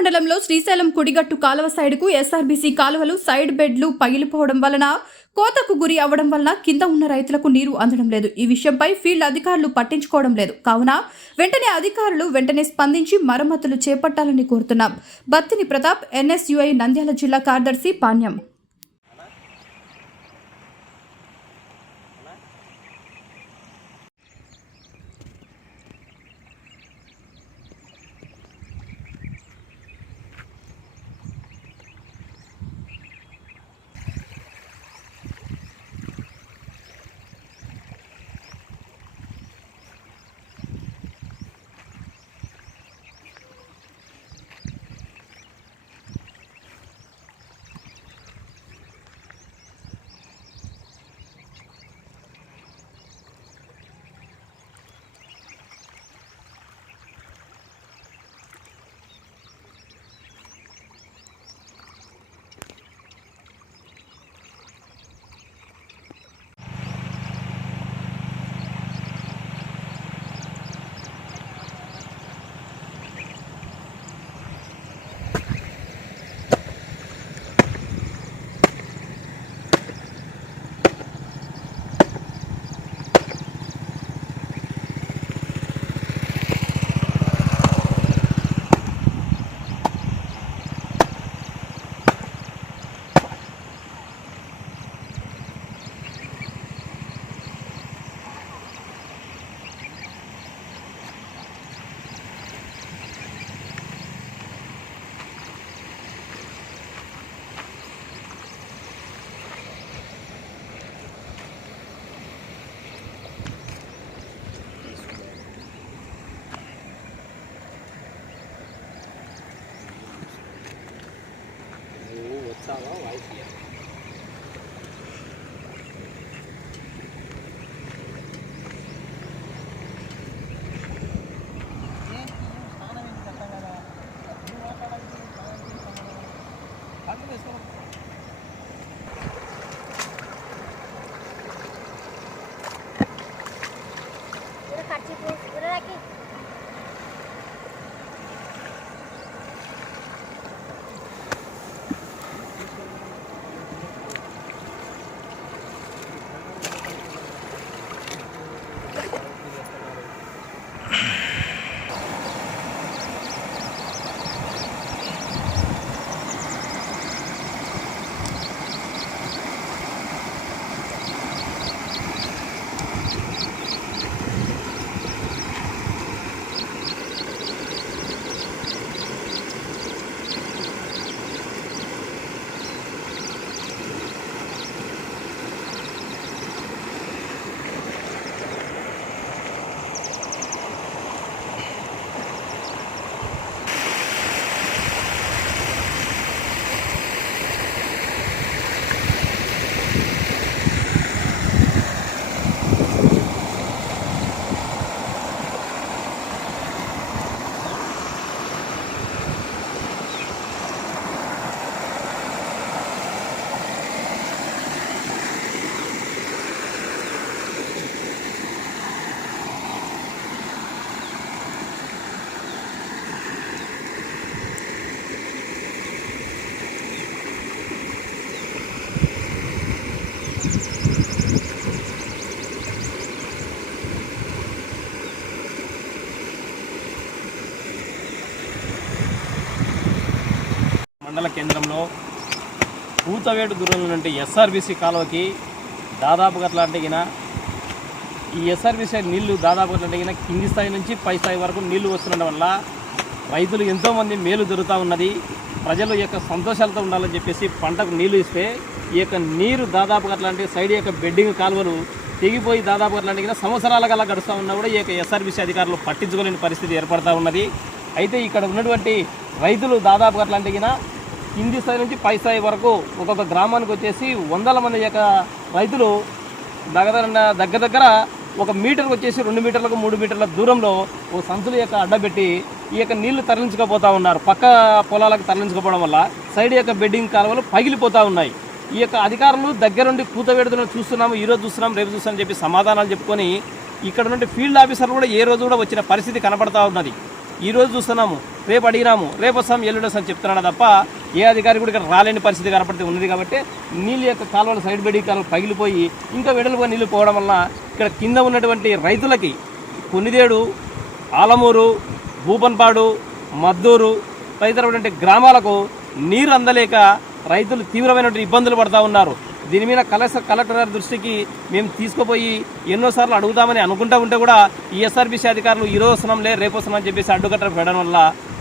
మండలంలో శ్రీశైలం కుడిగట్టు కాలువ సైడ్కు ఎస్ఆర్బీసీ కాలువలు సైడ్ బెడ్లు పగిలిపోవడం వలన కోతకు గురి అవ్వడం వలన కింద ఉన్న రైతులకు నీరు అందడం లేదు. ఈ విషయంపై ఫీల్డ్ అధికారులు పట్టించుకోవడం లేదు. కావున వెంటనే అధికారులు వెంటనే స్పందించి మరమ్మతులు చేపట్టాలని కోరుతున్నాం. బత్తిని ప్రతాప్ ఎన్ఎస్యుఐ నంద్యాల జిల్లా కార్యదర్శి పాణ్యం. Ethiopia. మండల కేంద్రంలో పూతవేటు దూరంలో నుండి ఎస్ఆర్బీసీ కాలువకి దాదాపుగా అట్లా అడిగిన ఈ ఎస్ఆర్బీసీ నీళ్ళు దాదాపు అట్లా అడిగిన కింది స్థాయి నుంచి పై స్థాయి వరకు నీళ్ళు వస్తుండడం వల్ల రైతులు ఎంతోమంది మేలు దొరుకుతూ ఉన్నది. ప్రజలు యొక్క సంతోషాలతో ఉండాలని చెప్పేసి పంటకు నీళ్ళు ఇస్తే ఈ యొక్క నీరు దాదాపుగా అట్లాంటి సైడ్ యొక్క బెడ్డింగ్ కాలువలు తెగిపోయి దాదాపు అట్లాంటి గిన సంవత్సరాల గడుస్తూ ఉన్నా కూడా ఈ యొక్క ఎస్ఆర్బీసీ అధికారులు పట్టించుకోలేని పరిస్థితి ఏర్పడతా ఉన్నది. అయితే ఇక్కడ ఉన్నటువంటి రైతులు దాదాపు అట్లాంటి కింది స్థాయి నుంచి పై స్థాయి వరకు ఒక్కొక్క గ్రామానికి వచ్చేసి వందల మంది యొక్క రైతులు దగ్గర దగ్గర దగ్గర ఒక మీటర్కి వచ్చేసి రెండు మీటర్లకు మూడు మీటర్ల దూరంలో ఓ సంచుల యొక్క అడ్డబెట్టి ఈ యొక్క నీళ్ళు తరలించకపోతూ ఉన్నారు. పక్క పొలాలకు తరలించకపోవడం వల్ల సైడ్ యొక్క బెడ్డింగ్ కాలువలు పగిలిపోతూ ఉన్నాయి. ఈ యొక్క అధికారులు దగ్గరుండి కూతవేడుదలను చూస్తున్నాము ఈ రోజు చూస్తున్నాం రేపు చూస్తున్నాం చెప్పి సమాధానాలు చెప్పుకొని ఇక్కడ నుండి ఫీల్డ్ ఆఫీసర్లు కూడా ఏ రోజు కూడా వచ్చిన పరిస్థితి కనబడతా ఉన్నది. ఈరోజు చూస్తున్నాము రేపు అడిగినాము రేపు వస్తాం ఎల్లుండి వస్తాం చెప్తున్నాడు తప్ప ఏ అధికారి కూడా ఇక్కడ రాలేని పరిస్థితి కనపడితే ఉన్నది కాబట్టి నీళ్ళ యొక్క కాలువలు సైడ్ బెడి కాలువలు పగిలిపోయి ఇంకా వెడలుగా నీళ్ళు పోవడం వల్ల ఇక్కడ కింద ఉన్నటువంటి రైతులకి కొన్నిదేడు ఆలమూరు భూపన్పాడు మద్దూరు తదితరమైనటువంటి గ్రామాలకు నీరు అందలేక రైతులు తీవ్రమైనటువంటి ఇబ్బందులు పడతా ఉన్నారు. దీని మీద కలెక్టర్ కలెక్టర్ దృష్టికి మేము తీసుకుపోయి ఎన్నోసార్లు అడుగుతామని అనుకుంటా ఉంటే కూడా ఈ అధికారులు ఈ రోజు వస్తున్నాంలే రేపు వస్తున్నామని చెప్పేసి అడ్డుకట్ట పెట్టడం వల్ల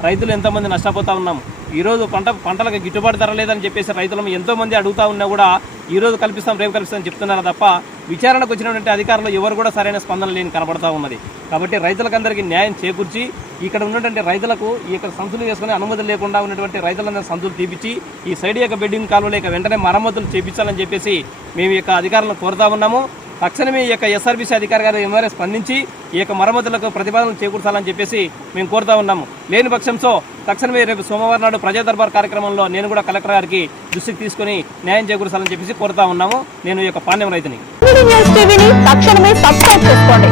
రైతులు ఎంతోమంది నష్టపోతూ ఉన్నాం. ఈరోజు పంట పంటలకు గిట్టుబాటు ధర లేదని చెప్పేసి రైతులను ఎంతోమంది అడుగుతా ఉన్నా కూడా ఈరోజు కల్పిస్తాం రేపు కల్పిస్తాం చెప్తున్నారు తప్ప విచారణకు వచ్చినటువంటి అధికారులు ఎవరు కూడా సరైన స్పందన లేని కనబడతా ఉన్నది. కాబట్టి రైతులకందరికీ న్యాయం చేకూర్చి ఇక్కడ ఉన్నటువంటి రైతులకు ఈ యొక్క సంచులు వేసుకునే అనుమతి లేకుండా ఉన్నటువంటి రైతులందరూ సంచులు తీపిచ్చి ఈ సైడ్ యొక్క బెడ్డింగ్ కాలువ లేక వెంటనే మరమ్మతులు చేపించాలని చెప్పేసి మేము ఈ యొక్క అధికారులను కోరుతా ఉన్నాము. తక్షణమే ఈ యొక్క ఎస్ఆర్బీసీ అధికారి గారు ఎంఆర్ఏ స్పందించి ఈ యొక్క మరమ్మతులకు ప్రతిపాదనలు చేకూర్చాలని చెప్పేసి మేము కోరుతా ఉన్నాము. లేని పక్షంతో తక్షణమే రేపు సోమవారం నాడు ప్రజా దర్బార్ కార్యక్రమంలో నేను కూడా కలెక్టర్ గారికి దృష్టికి తీసుకొని న్యాయం చేకూర్చాలని చెప్పేసి కోరుతా ఉన్నాము. నేను ఈ యొక్క పాణ్యం రైతుని. తక్షణమే సబ్స్క్రైబ్ చేసుకోండి.